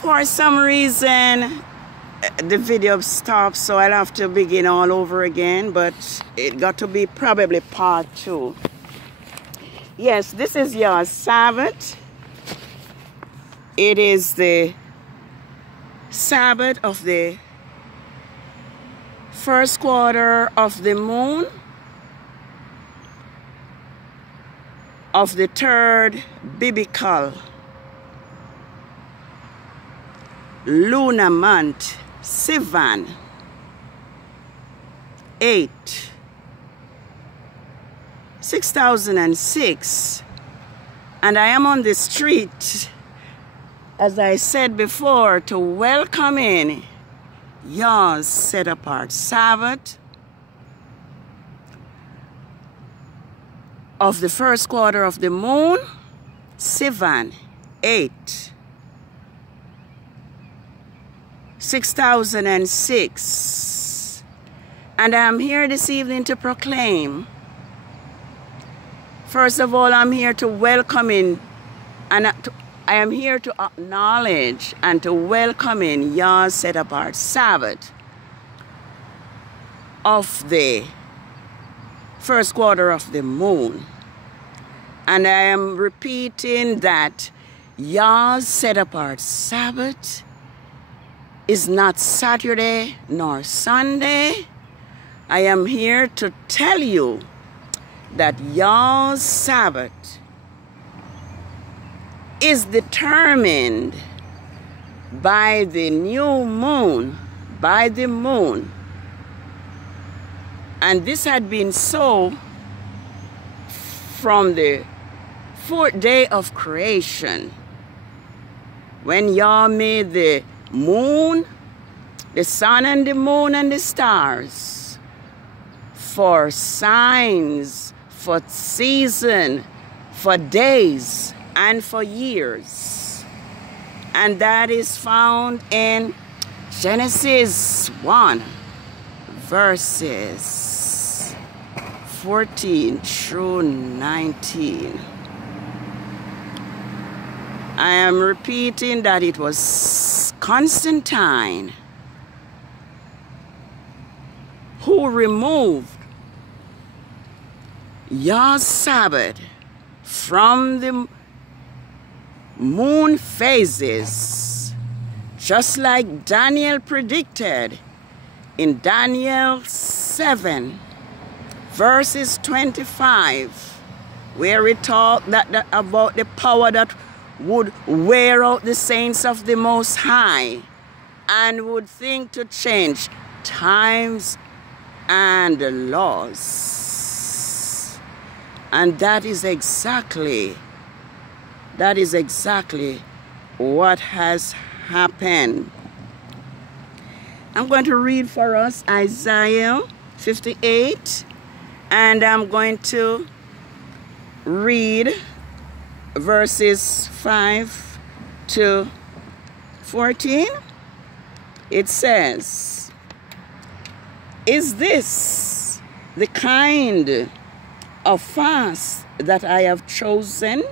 For some reason, the video stopped, so I'll have to begin all over again, but it got to be probably part 2. Yes, this is your Sabbath. It is the Sabbath of the first quarter of the moon of the third biblical lunar month, SIVAN 8, 6006, and I am on the street, as I said before, to welcome in YAH's set apart Sabbath of the first quarter of the moon, SIVAN 8, 6006, and I am here this evening to proclaim. First of all, I'm here to welcome in, and I am here to acknowledge and to welcome in YAH's set apart Sabbath of the first quarter of the moon. And I am repeating that YAH's set apart Sabbath is not Saturday nor Sunday. I am here to tell you that YAH's Sabbath is determined by the new moon, by the moon. And this had been so from the 4th day of creation, when YAH made the moon, the sun and the moon and the stars for signs, for season, for days, and for years. And that is found in Genesis 1, verses 14 through 19. I am repeating that it was Constantine who removed YAH's Sabbath from the moon phases, just like Daniel predicted in Daniel 7, verses 25, where it talked about the power that would wear out the saints of the Most High and would think to change times and laws. And that is exactly what has happened. I'm going to read for us Isaiah 58, and I'm going to read verses 5 to 14. It says, "Is this the kind of fast that I have chosen,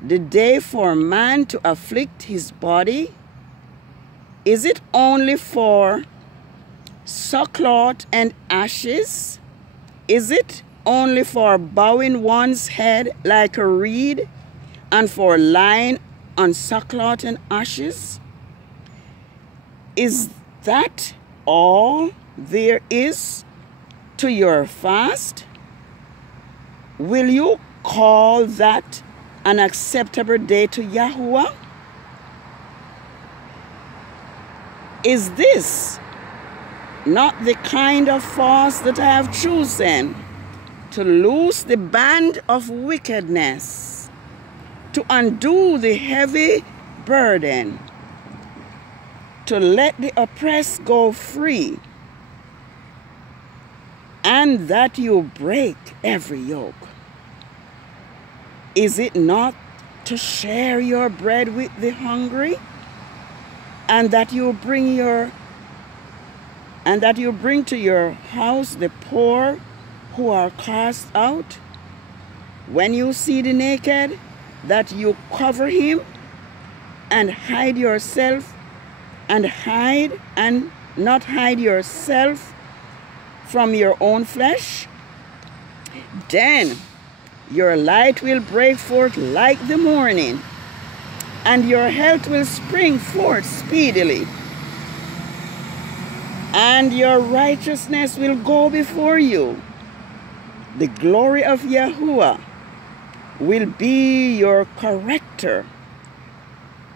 the day for man to afflict his body? Is it only for sackcloth and ashes? Is it only for bowing one's head like a reed, and for lying on sackcloth and ashes? Is that all there is to your fast? Will you call that an acceptable day to Yahuwah? Is this not the kind of fast that I have chosen, to loose the band of wickedness, to undo the heavy burden, to let the oppressed go free, and that you break every yoke? Is it not to share your bread with the hungry, and that you bring to your house the poor who are cast out? When you see the naked, that you cover him, and hide yourself and not hide yourself from your own flesh? Then your light will break forth like the morning, and your health will spring forth speedily, and your righteousness will go before you. The glory of Yahuwah will be your corrector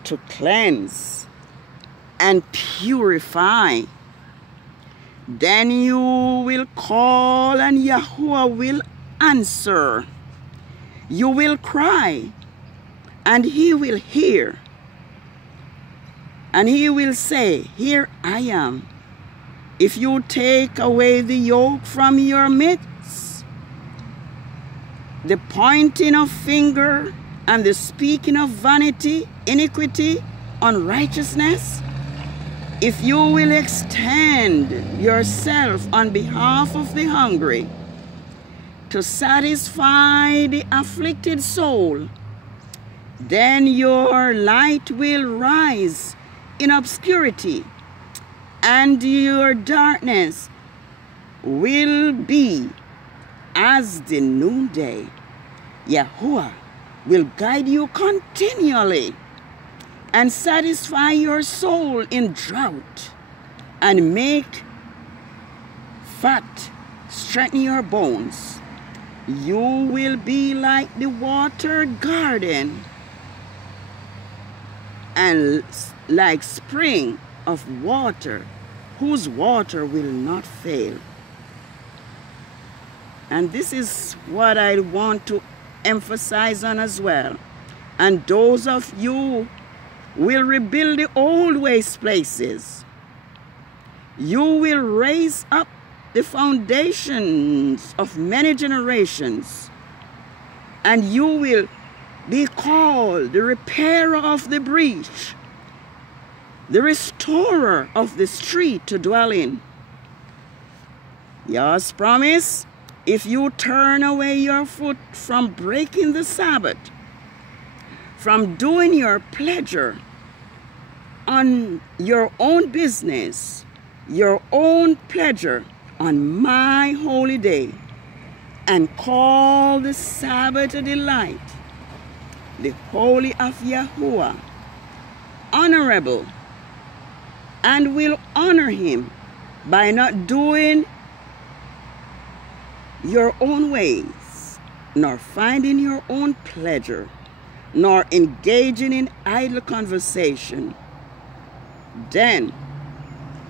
to cleanse and purify. Then you will call, and Yahuwah will answer. You will cry, and he will hear. And he will say, here I am. If you take away the yoke from your midst, the pointing of finger and the speaking of vanity, iniquity, unrighteousness, if you will extend yourself on behalf of the hungry to satisfy the afflicted soul, then your light will rise in obscurity, and your darkness will be as the noonday. Yahuwah will guide you continually and satisfy your soul in drought and make fat strengthen your bones. You will be like the watered garden and like spring of water, whose water will not fail. And this is what I want to emphasize on as well. And those of you will rebuild the old waste places. You will raise up the foundations of many generations, and you will be called the repairer of the breach, the restorer of the street to dwell in. Yah's promise, if you turn away your foot from breaking the Sabbath, from doing your pleasure on your own business, your own pleasure on my holy day, and call the Sabbath a delight, the holy of Yahuwah, honorable, and will honor him by not doing your own ways, nor finding your own pleasure, nor engaging in idle conversation. Then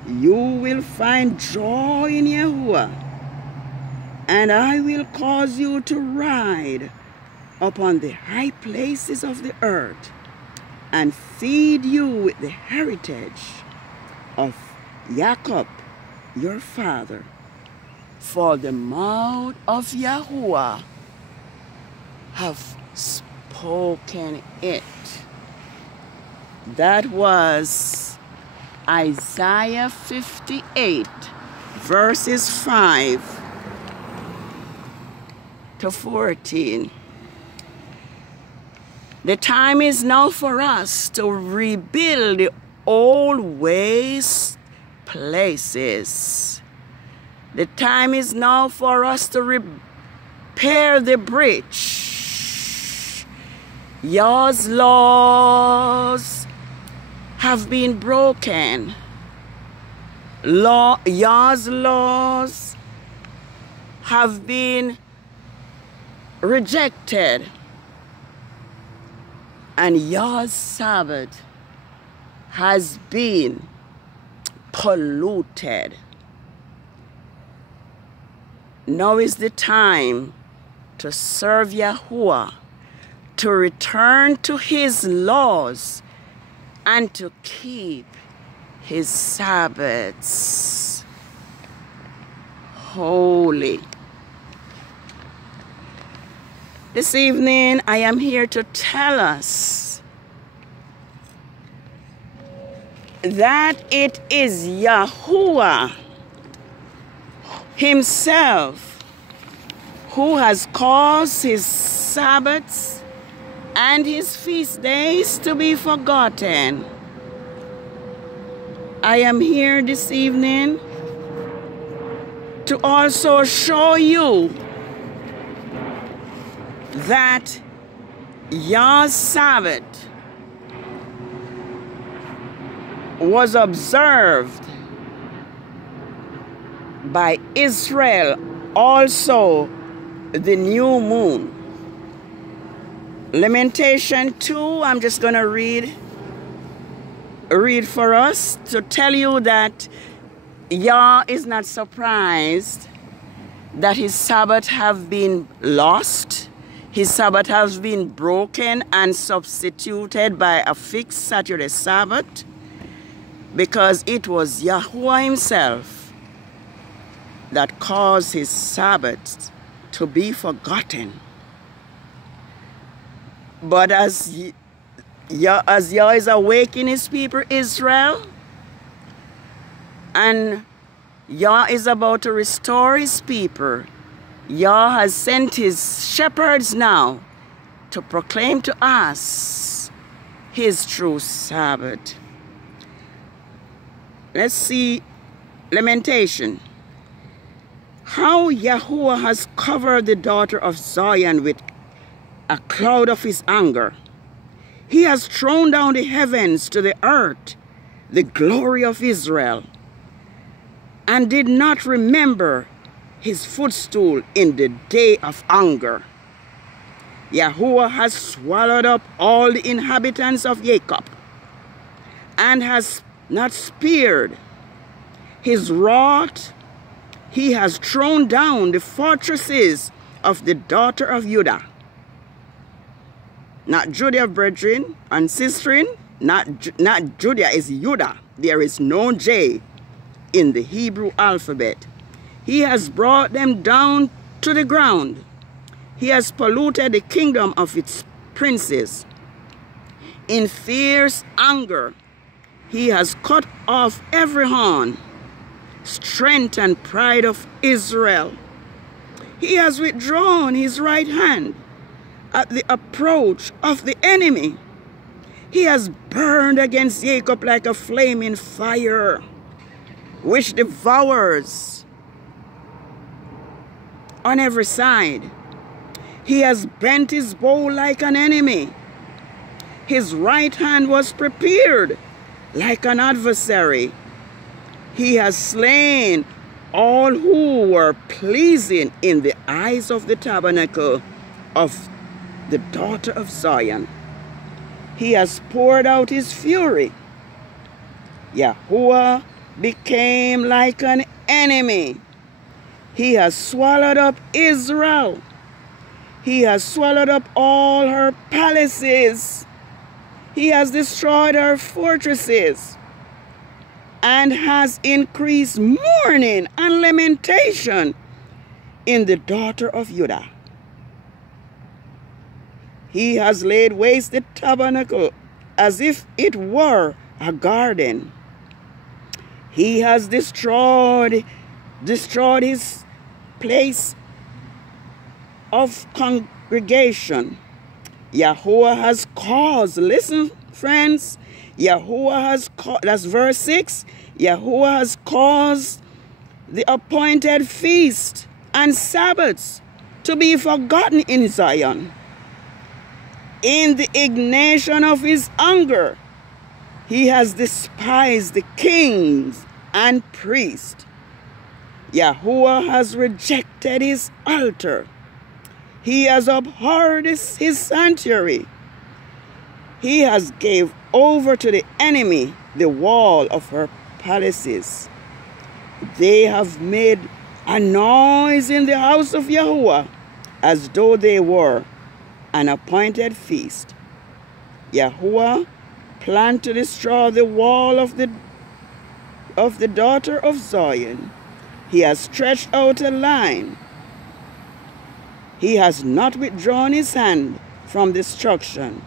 you will find joy in Yahuwah, and I will cause you to ride upon the high places of the earth, and feed you with the heritage of Jacob, your father. For the mouth of Yahuwah have spoken it. That was Isaiah 58, verses 5 to 14. The time is now for us to rebuild the old waste places. The time is now for us to repair the breach. Yah's laws have been broken. Yah's laws have been rejected. And Yah's Sabbath has been polluted. Now is the time to serve Yahuwah, to return to his laws, and to keep his Sabbaths holy. This evening, I am here to tell us that it is Yahuwah himself who has caused his Sabbaths and his feast days to be forgotten. I am here this evening to also show you that YAH's Sabbath was observed by Israel also the new moon. Lamentation 2, I'm just going to read for us to tell you that YAH is not surprised that his Sabbath have been lost. His Sabbath has been broken and substituted by a fixed Saturday Sabbath, because it was Yahuwah himself that caused his Sabbath to be forgotten. But as YAH is awakening his people Israel, and YAH is about to restore his people, YAH has sent his shepherds now to proclaim to us his true Sabbath. Let's see Lamentation. How Yahuwah has covered the daughter of Zion with a cloud of his anger. He has thrown down the heavens to the earth, the glory of Israel, and did not remember his footstool in the day of anger. Yahuwah has swallowed up all the inhabitants of Jacob, and has not spared his wrath. He has thrown down the fortresses of the daughter of Judah. Not Judah, brethren and sistren, not Judah, is Judah. There is no J in the Hebrew alphabet. He has brought them down to the ground. He has polluted the kingdom of its princes. In fierce anger, he has cut off every horn, strength and pride of Israel. He has withdrawn his right hand at the approach of the enemy. He has burned against Jacob like a flaming fire, which devours on every side. He has bent his bow like an enemy. His right hand was prepared like an adversary. He has slain all who were pleasing in the eyes of the tabernacle of the daughter of Zion. He has poured out his fury. Yahuwah became like an enemy. He has swallowed up Israel. He has swallowed up all her palaces. He has destroyed her fortresses, and has increased mourning and lamentation in the daughter of Judah. He has laid waste the tabernacle as if it were a garden. He has destroyed his place of congregation. Yahuwah has caused, listen friends, Yahuwah has caused, that's verse 6, Yahuwah has caused the appointed feast and Sabbaths to be forgotten in Zion. In the indignation of his anger, he has despised the kings and priests. Yahuwah has rejected his altar. He has abhorred his sanctuary. He has gave over to the enemy the wall of her palaces. They have made a noise in the house of Yahuwah as though they were an appointed feast. Yahuwah planned to destroy the wall of the daughter of Zion. He has stretched out a line. He has not withdrawn his hand from destruction,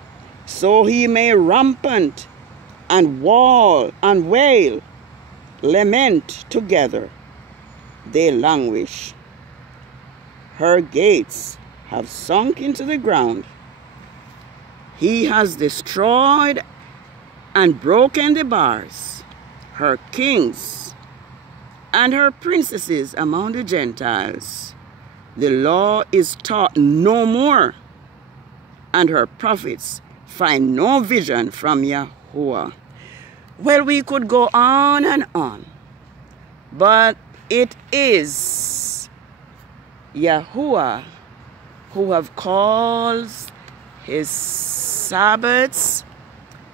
so he may rampant and wail, lament together. They languish. Her gates have sunk into the ground. He has destroyed and broken the bars, her kings and her princesses among the Gentiles. The law is taught no more, and her prophets find no vision from Yahuwah. Well, we could go on and on, but it is Yahuwah who have caused his Sabbaths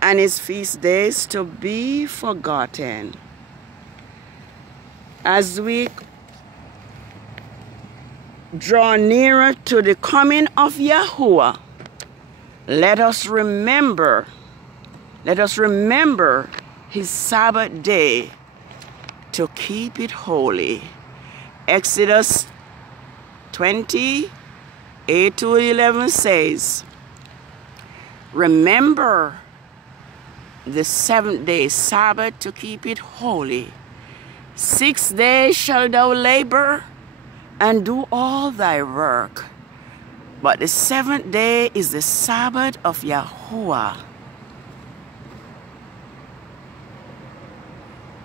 and his feast days to be forgotten. As we draw nearer to the coming of Yahuwah, let us remember his Sabbath day to keep it holy. Exodus 20:8-11 says, remember the 7th-day Sabbath to keep it holy. 6 days shalt thou labor and do all thy work, but the 7th day is the Sabbath of Yahuwah.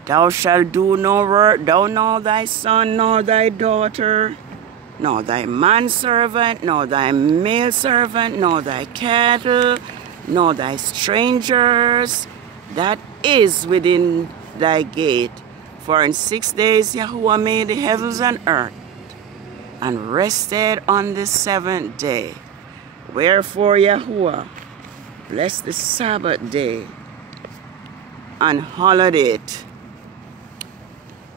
Thou shalt do no work, thou nor thy son, nor thy daughter, nor thy manservant, nor thy male servant, nor thy cattle, nor thy strangers that is within thy gate. For in 6 days Yahuwah made the heavens and earth, and rested on the 7th day. Wherefore Yahuwah blessed the Sabbath day and hallowed it.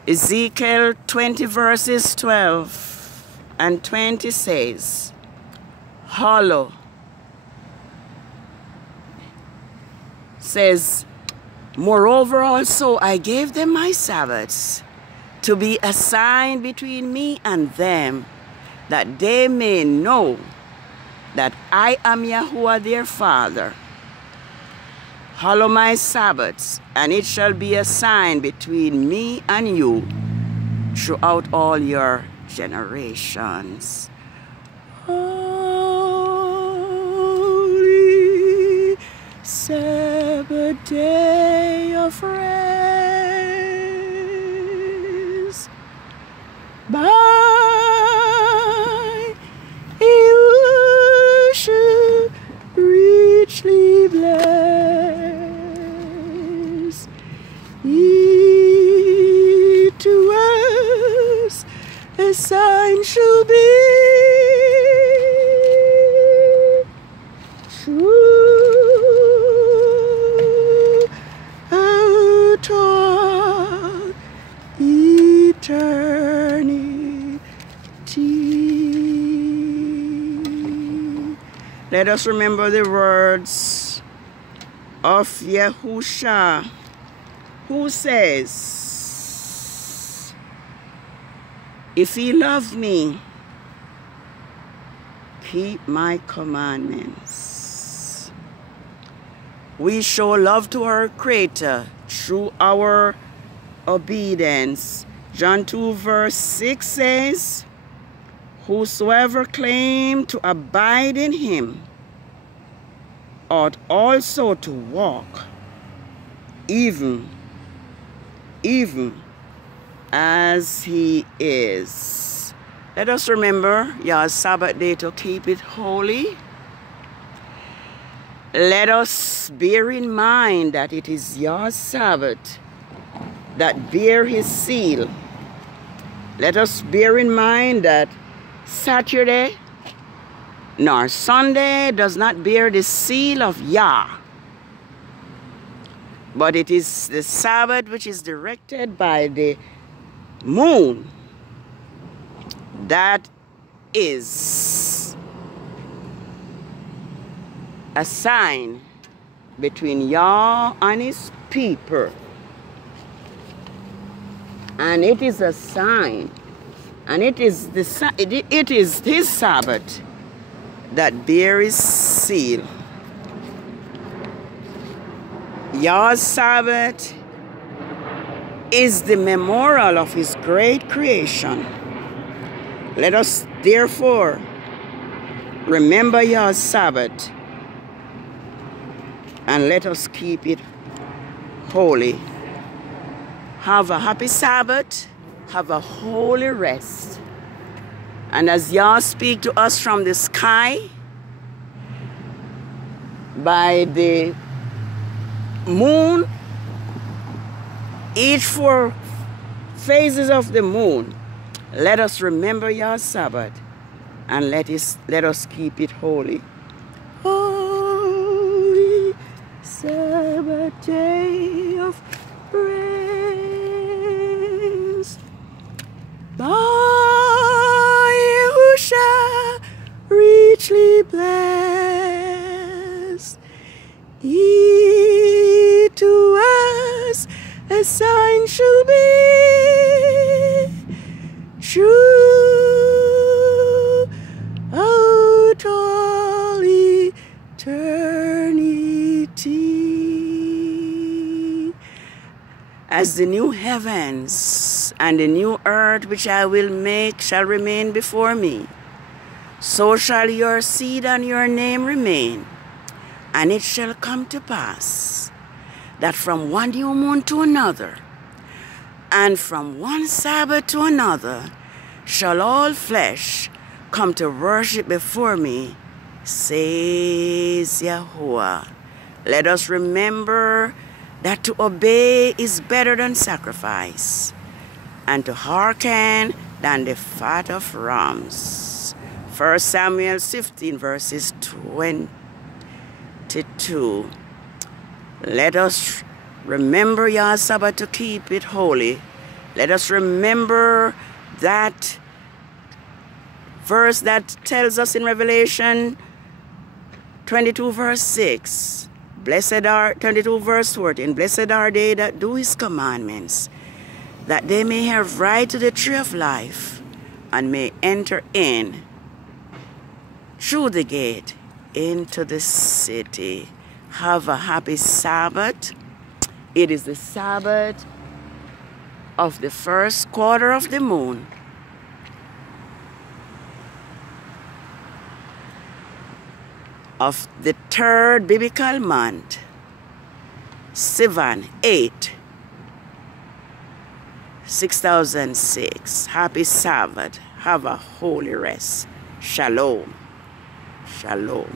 Ezekiel 20:12-20 says, hallow, says, moreover also I gave them my Sabbaths to be a sign between me and them, that they may know that I am Yahuwah their Father. Hallow my Sabbaths, and it shall be a sign between me and you throughout all your generations. Holy Sabbath day of rest, by Yahushua richly blessed. He to us a sign shall be, throughout all eternity. Let us remember the words of Yahusha, who says, if ye love me, keep my commandments. We show love to our Creator through our obedience. John 2:6 says, whosoever claim to abide in him ought also to walk even as he is. Let us remember Yah's Sabbath day to keep it holy. Let us bear in mind that it is Yah's Sabbath that bear his seal. Let us bear in mind that Saturday nor Sunday does not bear the seal of Yah, but it is the Sabbath which is directed by the moon that is a sign between Yah and his people. And it is a sign, and it is his Sabbath that bears his seal. Yah's Sabbath is the memorial of his great creation. Let us therefore remember Yah's Sabbath and let us keep it holy. Have a happy Sabbath. Have a holy rest. And as Yah speak to us from the sky, by the moon, each 4 phases of the moon, let us remember Yah's Sabbath and let us keep it holy. Holy Sabbath day of praise, by you shall richly blessed, he to us a sign shall be, true out all eternity. As the new heavens and the new earth which I will make shall remain before me, so shall your seed and your name remain. And it shall come to pass that from one new moon to another, and from one Sabbath to another, shall all flesh come to worship before me, says Yahuwah. Let us remember that to obey is better than sacrifice, and to hearken than the fat of rams. 1 Samuel 15 verses 22. Let us remember Yah's Sabbath to keep it holy. Let us remember that verse that tells us in Revelation 22 verse 6. Blessed are, 22 verse 14, blessed are they that do his commandments, that they may have right to the tree of life, and may enter in through the gate into the city. Have a happy Sabbath. It is the Sabbath of the first quarter of the moon. Of the 3rd biblical month, SIVAN 8, 6006. Happy Sabbath. Have a holy rest. Shalom. Shalom.